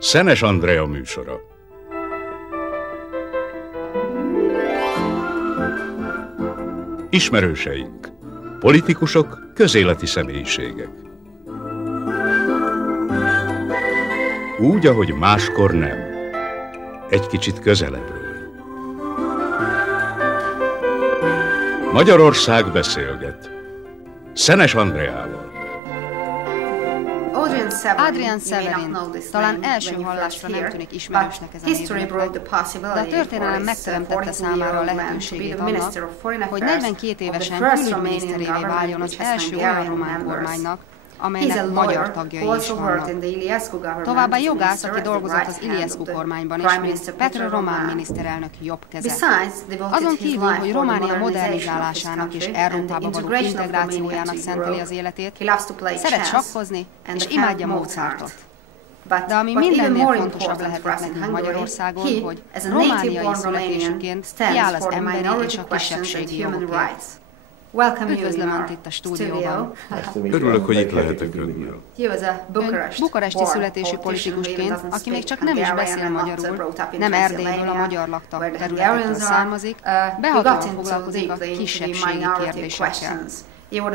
Szenes Andrea műsora. Ismerőseink, politikusok, közéleti személyiségek. Úgy, ahogy máskor nem. Egy kicsit közelebbről. Magyarország beszélget. Szenes Andreával. Adrian Severin talán első hallásra nem tűnik ismerősnek ez a névnek, de a történelem megteremtette számára a lehetőségét annak, hogy 42 évesen külügyminiszterévé váljon az első olyan román kormánynak, amelynek magyar tagjai is vannak. Továbbá jogász, aki dolgozott az Iliescu kormányban is, mint Petre román miniszterelnök jobb keze. Azon kívül, hogy Románia modernizálásának és Európába való integrációjának szenteli az életét, szeret sakkozni és imádja Mozartot. De ami mindennél fontosabb lehetett nekünk Magyarországon, hogy romániai születésüként kiáll az emberi és a kisebbségi jogokért. Üdvözlöm Önt itt a stúdióban. Örülök, hogy itt lehetek Önnel. Ön bukaresti születésű politikusként, aki még csak nem is beszél magyarul, nem Erdélyből, a magyar lakta területekről származik, behatóan foglalkozik a kisebbségi kérdésekkel.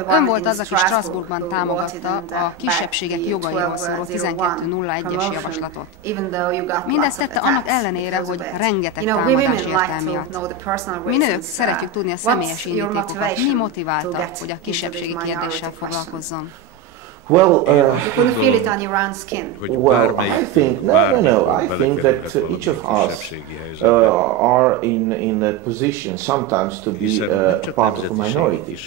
Ön volt az, aki Strasbourgban támogatta a kisebbségek jogairól szóló 1201-es javaslatot. Mindezt tette annak ellenére, hogy rengeteg támadás ért el miatt. Mi nők szeretjük tudni a személyes indítékokat, mi motiválta, hogy a kisebbségi kérdéssel foglalkozzon. Well, you couldn't feel it on your own skin. Well, I think I think that each of us are in a position sometimes to be part of a minority,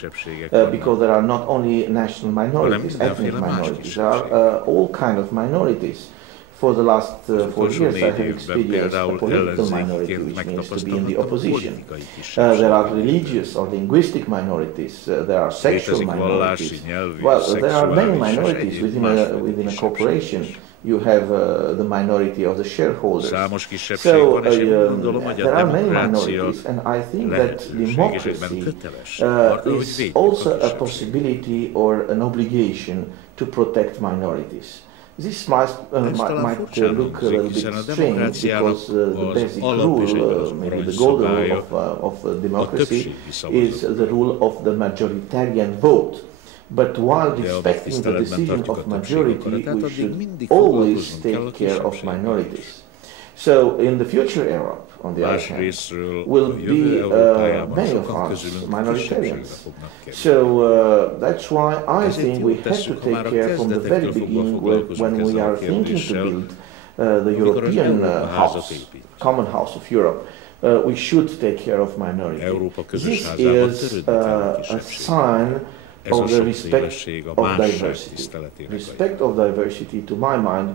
because there are not only national minorities, ethnic minorities, there are all kind of minorities. For the last 4 years, I have experienced a political minority, which means to be in the opposition. There are religious or linguistic minorities. There are sexual minorities. Well, there are many minorities within a corporation. You have the minority of the shareholders. So there are many minorities, and I think that democracy is also a possibility or an obligation to protect minorities. This might look a little bit strange, because the basic rule, maybe the golden rule of democracy, is the rule of the majoritarian vote. But while respecting the decision of majority, we should always take care of minorities. So in the future era, on the other hand, will be many of us minoritarians. So that's why I think we have to take care from the very beginning, when we are thinking to build the European house, common house of Europe, we should take care of minorities. This is a sign of the respect of diversity. Respect of diversity, to my mind,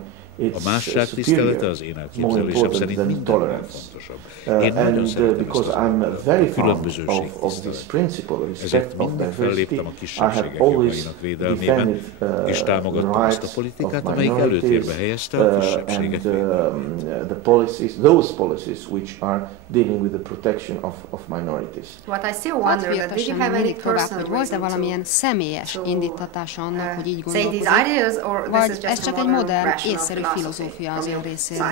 a másság tisztelete az én elképzelésem szerint mindennél fontosabb. Én nagyon szeretem ezt az a különbözőségtiszteletet. Ezért mindig felléptem a kisebbségek jogainak védelmében, és támogattam azt a politikát, amelyik előtérbe helyezte a kisebbségek védelmét. Those policies which are dealing with the protection of minorities. Hadd firtassam mindig tovább, hogy volt-e valamilyen személyes indítatása annak, hogy így gondolkozik, vagy ez csak egy modern, észszerű filozófia az ön részéről?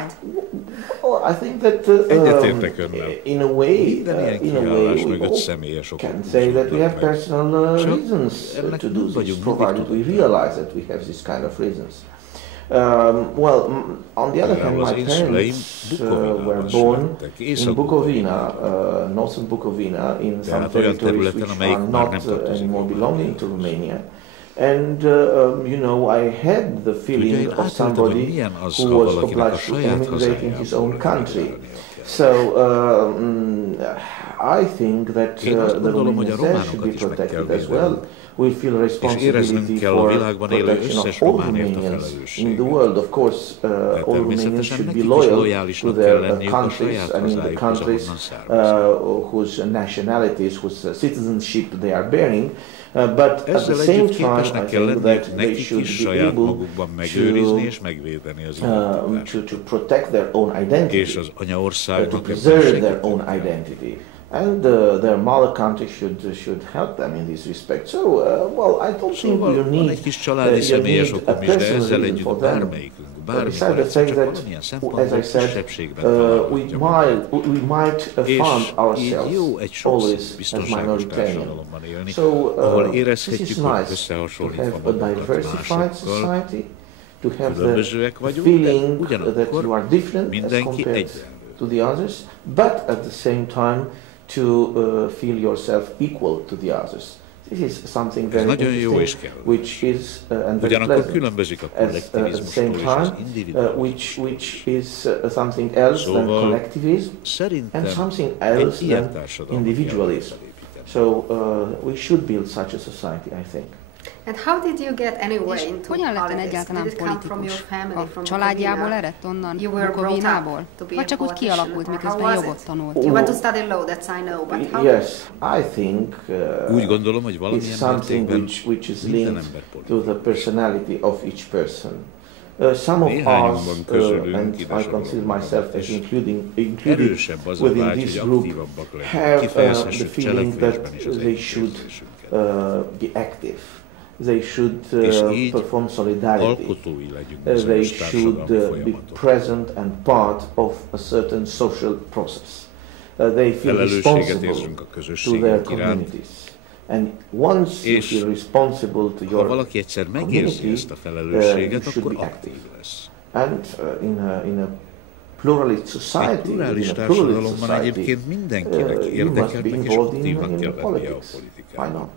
I think that Egyetértek Önnel. in a way, Minden ilyen kiállás mögött személyes okok can say that we have personal reasons to do this, provided we realize that we have this kind of reasons. Well, on the other hand, my parents were born in Bukovina, northern Bukovina, in some territories which are not anymore belonging to Romania. And, you know, I had the feeling of somebody who was obliged to emigrate in his own country. So, I think that the Romanians should be protected as well. We feel responsibility for protection of all Romanians in the world. Of course, all Romanians should be loyal to their countries, I mean the countries whose nationalities, whose citizenship they are bearing. But at the same time, I think that they should be able to protect their own identity, to preserve their own identity. And their mother country should help them in this respect. So, well, I don't think you need a personal reason for them. bármikor egyszer csak valamilyen szempontból kisebbségben találhatja we might find ourselves always as minoritarian. So this is nice to have a diversified society, to have the feeling that you are different as compared to the others, but at the same time to feel yourself equal to the others. This is something very interesting, which is and very pleasant. At the same time, which is something else than collectivism and something else than individualism. So we should build such a society, I think. And how did you get anyway into hogyan lett ön egyáltalán politikus? A családjából eredt onnan, Bukovinából? Vagy csak úgy kialakult, miközben jogot tanult? You went to study law, that's I know, but how? Yes, I think úgy gondolom, hogy valamilyen mértékben which is linked to the personality of each person. Some of us, and I consider myself as included within this group, have the feeling that they should be active. They should perform solidarity. They should be present and part of a certain social process. They feel responsible to their communities. And once you feel responsible to your community, you should be active. And in a pluralist society, you must be involved in politics. Why not?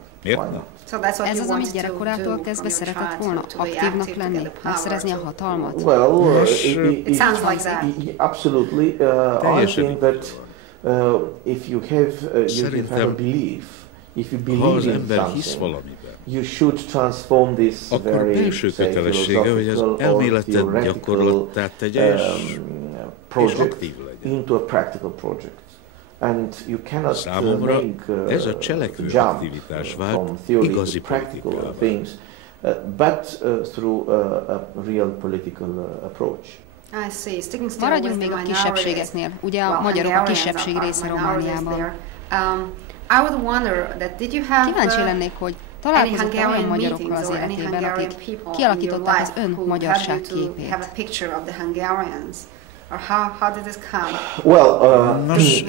Ez az, amit gyerekkorától kezdve szeretett volna? Aktívnak lenni? Megszerezni a hatalmat? Well, it sounds like that. Absolutely. I think that if you have a belief, if you believe in something, you should transform this very philosophical or theoretical project into a practical project. And you cannot make ez a cselekvő aktivitás vált igazi practical things, but through a real political approach. Maradjunk még a kisebbségeknél. Ugye a magyarok a kisebbség része Romániában. Kíváncsi lennék, hogy találkozott olyan magyarokkal az életében, akik kialakították az ön magyarság képét. Or how did this come? Well, I must say,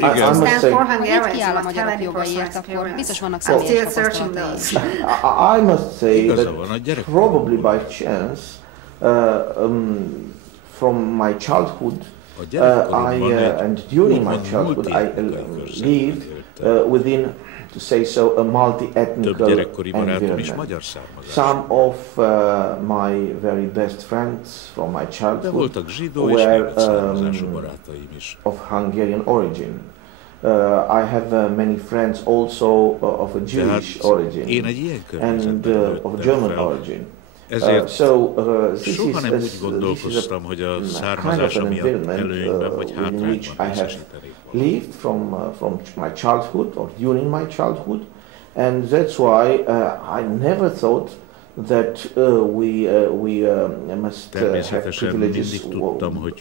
I must say that probably by chance, from my childhood, and during my childhood, I lived within, to say so, a multi-ethnical environment. Some of my very best friends from my childhood were of Hungarian origin. I have many friends also of a Jewish origin and of German origin. Ezért soha nem úgy gondolkoztam, hogy a származása miatt előnyben vagy hátrányban részesítenék. Lived from my childhood or during my childhood, and that's why I never thought that we must have privileges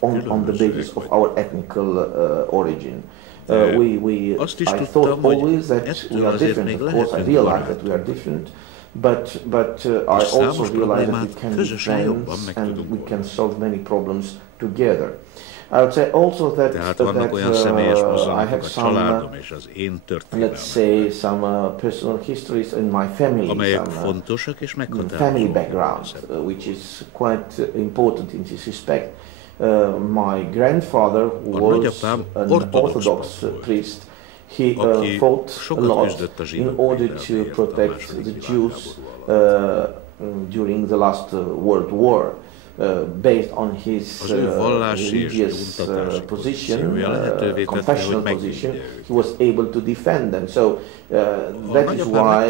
on the basis of our ethnical origin. I thought always that we are different. Of course, I realize that we are different. But I also realize that we can be friends and we can solve many problems together. I would say also that I have some, let's say, some personal histories in my family, some family background, which is quite important in this respect. My grandfather, who was an Orthodox priest, he fought a lot in order to protect the Jews during the last World War. Based on his religious position, confessional position, he was able to defend them. So that is why